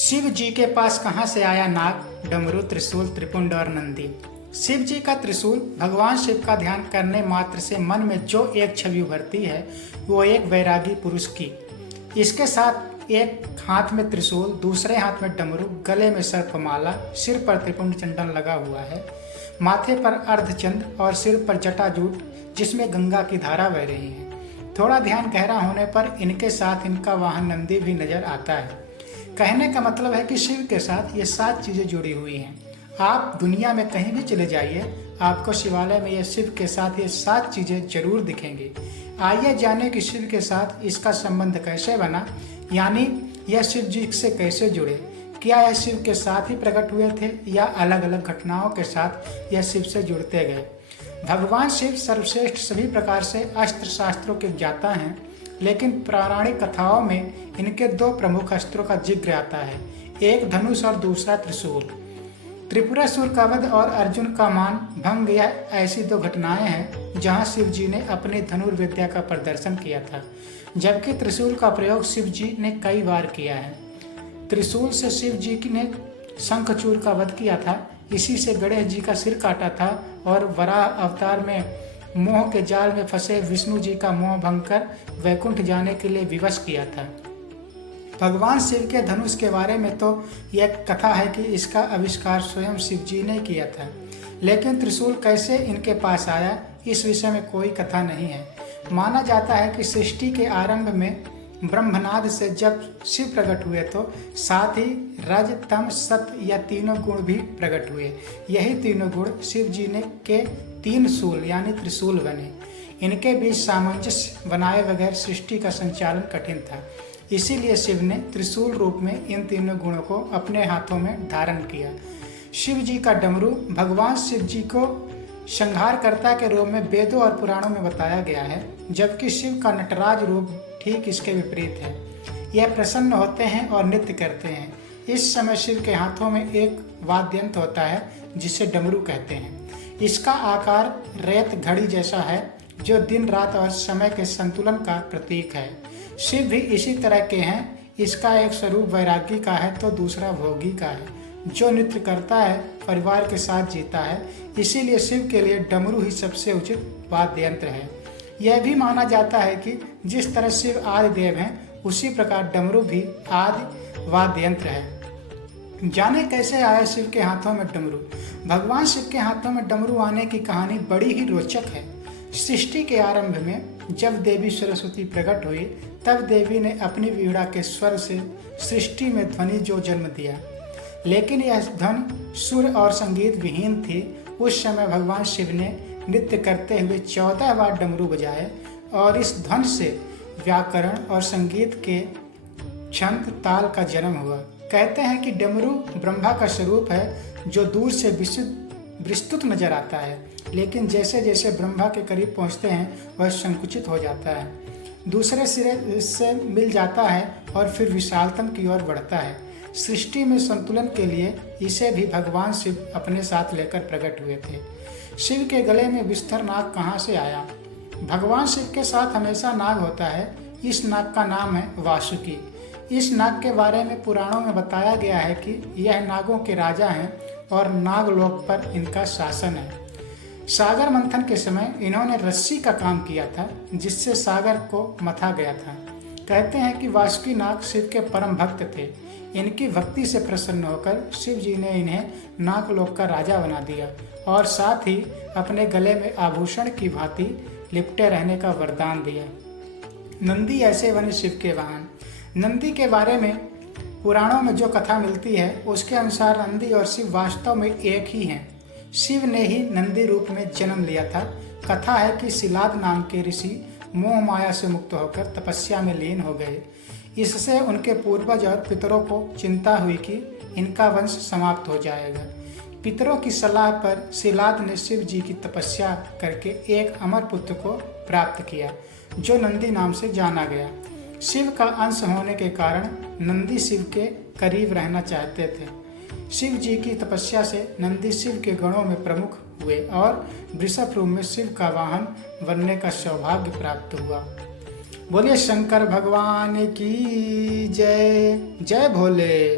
शिव जी के पास कहाँ से आया नाग, डमरू, त्रिशूल, त्रिपुंड और नंदी। शिव जी का त्रिशूल भगवान शिव का ध्यान करने मात्र से मन में जो एक छवि उभरती है वो एक वैरागी पुरुष की। इसके साथ एक हाथ में त्रिशूल, दूसरे हाथ में डमरू, गले में सर्पमाला, सिर पर त्रिपुंड चंदन लगा हुआ है, माथे पर अर्धचंद्र और सिर पर जटाजूट जिसमें गंगा की धारा बह रही है। थोड़ा ध्यान गहरा होने पर इनके साथ इनका वाहन नंदी भी नजर आता है। कहने का मतलब है कि शिव के साथ ये 7 चीजें जुड़ी हुई हैं। आप दुनिया में कहीं भी चले जाइए, आपको शिवालय में ये शिव के साथ ये 7 चीजें जरूर दिखेंगी। आइए जाने कि शिव के साथ इसका संबंध कैसे बना, यानी यह शिव जी से कैसे जुड़े। क्या यह शिव के साथ ही प्रकट हुए थे या अलग अलग घटनाओं के साथ यह शिव से जुड़ते गए। भगवान शिव सर्वश्रेष्ठ सभी प्रकार से अस्त्र शास्त्रों के ज्ञाता हैं, लेकिन पौराणिक कथाओं में इनके 2 प्रमुख अस्त्रों का जिक्र आता है, एक धनुष और दूसरा त्रिशूल। त्रिपुरासुर का वध और अर्जुन का मान भंग यह ऐसी 2 घटनाएं हैं जहां शिव जी ने अपनी धनुर्विद्या का प्रदर्शन किया था, जबकि त्रिशूल का प्रयोग शिव जी ने कई बार किया है। त्रिशूल से शिव जी ने शंखचूड़ का वध किया था, इसी से गणेश जी का सिर काटा था और वराह अवतार में मोह के जाल में फंसे विष्णु जी का मोह भंग कर वैकुंठ जाने के लिए विवश किया था। भगवान शिव के धनुष के बारे में तो यह कथा है कि इसका आविष्कार स्वयं शिव जी ने किया था, लेकिन त्रिशूल कैसे इनके पास आया इस विषय में कोई कथा नहीं है। माना जाता है कि सृष्टि के आरंभ में ब्रह्मनाद से जब शिव प्रकट हुए तो साथ ही रज, तम, सत या तीनों गुण भी प्रकट हुए। यही तीनों गुण शिव जी ने के 3 शूल यानी त्रिशूल बने। इनके बीच सामंजस्य बनाए बगैर सृष्टि का संचालन कठिन था, इसीलिए शिव ने त्रिशूल रूप में इन तीनों गुणों को अपने हाथों में धारण किया। शिव जी का डमरू भगवान शिव जी को संहारकर्ता के रूप में वेदों और पुराणों में बताया गया है, जबकि शिव का नटराज रूप ठीक इसके विपरीत है। यह प्रसन्न होते हैं और नृत्य करते हैं। इस समय शिव के हाथों में एक वाद्य यंत्र होता है जिसे डमरू कहते हैं। इसका आकार रेत घड़ी जैसा है जो दिन रात और समय के संतुलन का प्रतीक है। शिव भी इसी तरह के हैं। इसका एक स्वरूप वैरागी का है तो दूसरा भोगी का है, जो नृत्य करता है, परिवार के साथ जीता है। इसीलिए शिव के लिए डमरू ही सबसे उचित वाद्य यंत्र है। यह भी माना जाता है कि जिस तरह शिव आदि देव हैं, उसी प्रकार डमरू भी आदि वाद्य यंत्र है। जाने कैसे आया शिव के हाथों में डमरू। भगवान शिव के हाथों में डमरू आने की कहानी बड़ी ही रोचक है। सृष्टि के आरंभ में जब देवी सरस्वती प्रकट हुई, तब देवी ने अपनी वीणा के स्वर से सृष्टि में ध्वनि जो जन्म दिया, लेकिन यह ध्वनि सुर और संगीत विहीन थी। उस समय भगवान शिव ने नृत्य करते हुए 14 बार डमरू बजाए और इस ध्वनि से व्याकरण और संगीत के छंद ताल का जन्म हुआ। कहते हैं कि डमरू ब्रह्मा का स्वरूप है जो दूर से विस्तृत नजर आता है, लेकिन जैसे जैसे ब्रह्मा के करीब पहुंचते हैं वह संकुचित हो जाता है, दूसरे सिरे से मिल जाता है और फिर विशालतम की ओर बढ़ता है। सृष्टि में संतुलन के लिए इसे भी भगवान शिव अपने साथ लेकर प्रकट हुए थे। शिव के गले में विस्तर नाग कहाँ से आया। भगवान शिव के साथ हमेशा नाग होता है। इस नाग का नाम है वासुकी। इस नाग के बारे में पुराणों में बताया गया है कि यह नागों के राजा हैं और नागलोक पर इनका शासन है। सागर मंथन के समय इन्होंने रस्सी का काम किया था, जिससे सागर को मथा गया था। कहते हैं कि वासुकी नाग शिव के परम भक्त थे। इनकी भक्ति से प्रसन्न होकर शिव जी ने इन्हें नागलोक का राजा बना दिया और साथ ही अपने गले में आभूषण की भांति लिपटे रहने का वरदान दिया। नंदी ऐसे बने शिव के वाहन। नंदी के बारे में पुराणों में जो कथा मिलती है उसके अनुसार नंदी और शिव वास्तव में एक ही हैं। शिव ने ही नंदी रूप में जन्म लिया था। कथा है कि शिलाद नाम के ऋषि मोह माया से मुक्त होकर तपस्या में लीन हो गए। इससे उनके पूर्वज और पितरों को चिंता हुई कि इनका वंश समाप्त हो जाएगा। पितरों की सलाह पर शिलाद ने शिव जी की तपस्या करके एक अमर पुत्र को प्राप्त किया, जो नंदी नाम से जाना गया। शिव का अंश होने के कारण नंदी शिव के करीब रहना चाहते थे। शिव जी की तपस्या से नंदी शिव के गणों में प्रमुख हुए और वृषभ रूप में शिव का वाहन बनने का सौभाग्य प्राप्त हुआ। बोलिए शंकर भगवान की जय। जय भोले।